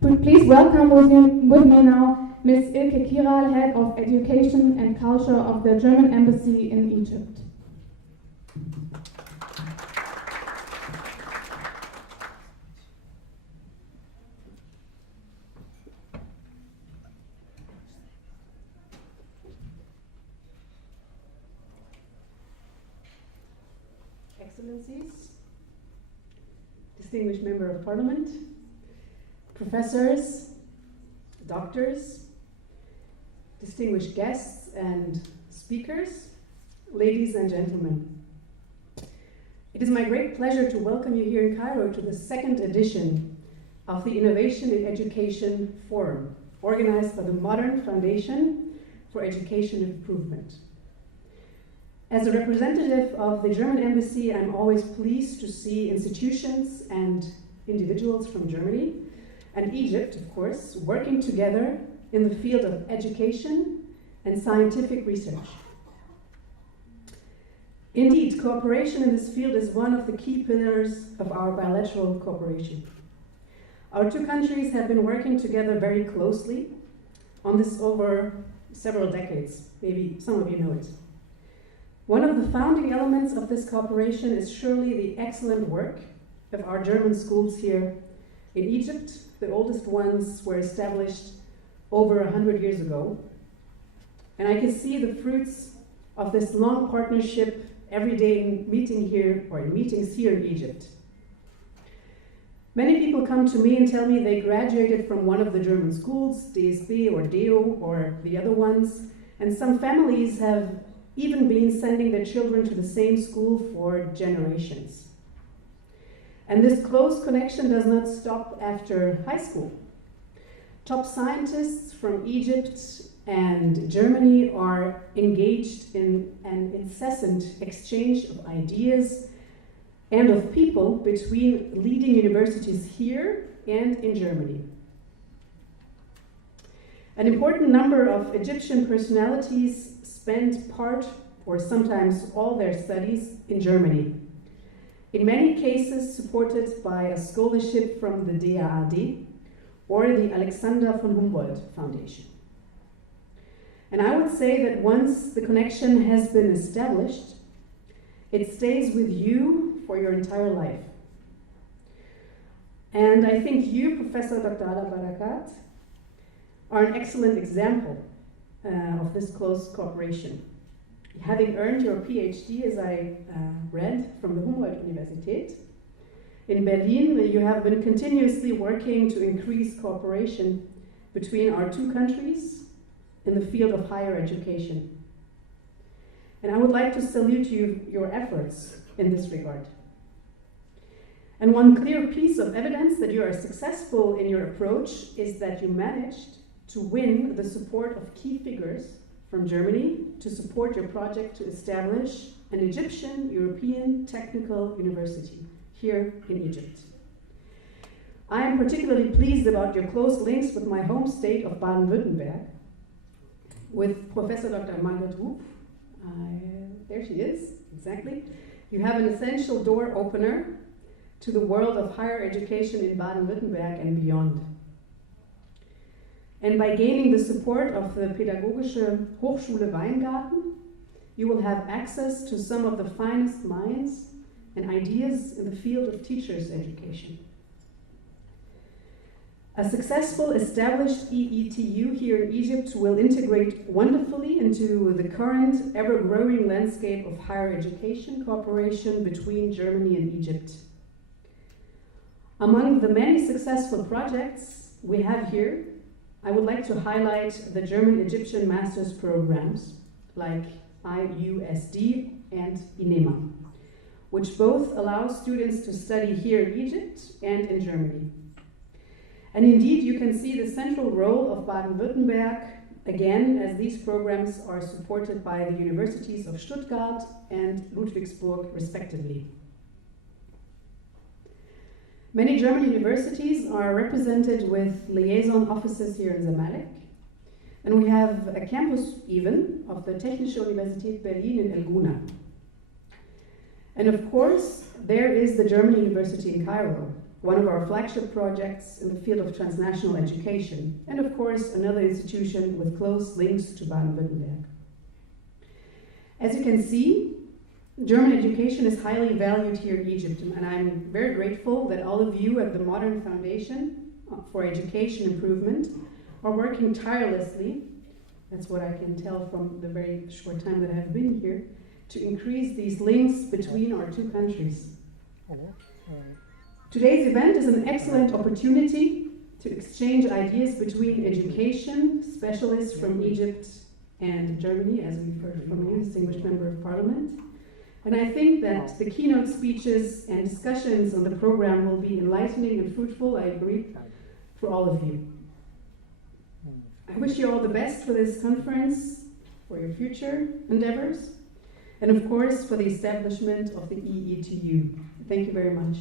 Please welcome with me now Ms. Ilke Kiral, Head of Education and Culture of the German Embassy in Egypt. Excellencies, distinguished Member of Parliament, professors, doctors, distinguished guests and speakers, ladies and gentlemen. It is my great pleasure to welcome you here in Cairo to the second edition of the Innovation in Education Forum, organized by the Modern Foundation for Education Improvement. As a representative of the German Embassy, I'm always pleased to see institutions and individuals from Germany and Egypt, of course, working together in the field of education and scientific research. Indeed, cooperation in this field is one of the key pillars of our bilateral cooperation. Our two countries have been working together very closely on this over several decades. Maybe some of you know it. One of the founding elements of this cooperation is surely the excellent work of our German schools here in Egypt. The oldest ones were established over 100 years ago. And I can see the fruits of this long partnership every day in meetings here in Egypt. Many people come to me and tell me they graduated from one of the German schools, DSB or DEO or the other ones, and some families have even been sending their children to the same school for generations. And this close connection does not stop after high school. Top scientists from Egypt and Germany are engaged in an incessant exchange of ideas and of people between leading universities here and in Germany. An important number of Egyptian personalities spend part or sometimes all their studies in Germany, in many cases supported by a scholarship from the DAAD or the Alexander von Humboldt Foundation. And I would say that once the connection has been established, it stays with you for your entire life. And I think you, Professor Dr. Ala Barakat, are an excellent example of this close cooperation. Having earned your PhD, as I read, from the Humboldt Universität in Berlin, you have been continuously working to increase cooperation between our two countries in the field of higher education. And I would like to salute your efforts in this regard. And one clear piece of evidence that you are successful in your approach is that you managed to win the support of key figures from Germany to support your project to establish an Egyptian European Technical University here in Egypt. I am particularly pleased about your close links with my home state of Baden-Württemberg, with Professor Dr. Margaret Rupp. There she is, exactly. You have an essential door opener to the world of higher education in Baden-Württemberg and beyond. And by gaining the support of the Pädagogische Hochschule Weingarten, you will have access to some of the finest minds and ideas in the field of teachers' education. A successful established EETU here in Egypt will integrate wonderfully into the current ever-growing landscape of higher education cooperation between Germany and Egypt. Among the many successful projects we have here, I would like to highlight the German-Egyptian master's programs like IUSD and INEMA, which both allow students to study here in Egypt and in Germany. And indeed, you can see the central role of Baden-Württemberg, again, as these programs are supported by the universities of Stuttgart and Ludwigsburg, respectively. Many German universities are represented with liaison offices here in Zamalek, and we have a campus even of the Technische Universität Berlin in El Gouna. And of course, there is the German University in Cairo, one of our flagship projects in the field of transnational education, and of course another institution with close links to Baden-Württemberg. As you can see, German education is highly valued here in Egypt, and I'm very grateful that all of you at the Modern Foundation for Education Improvement are working tirelessly, that's what I can tell from the very short time that I have been here, to increase these links between our two countries. Today's event is an excellent opportunity to exchange ideas between education specialists from Egypt and Germany, as we've heard from you, distinguished member of parliament. And I think that the keynote speeches and discussions on the program will be enlightening and fruitful, I agree, for all of you. I wish you all the best for this conference, for your future endeavors, and of course for the establishment of the EETU. Thank you very much.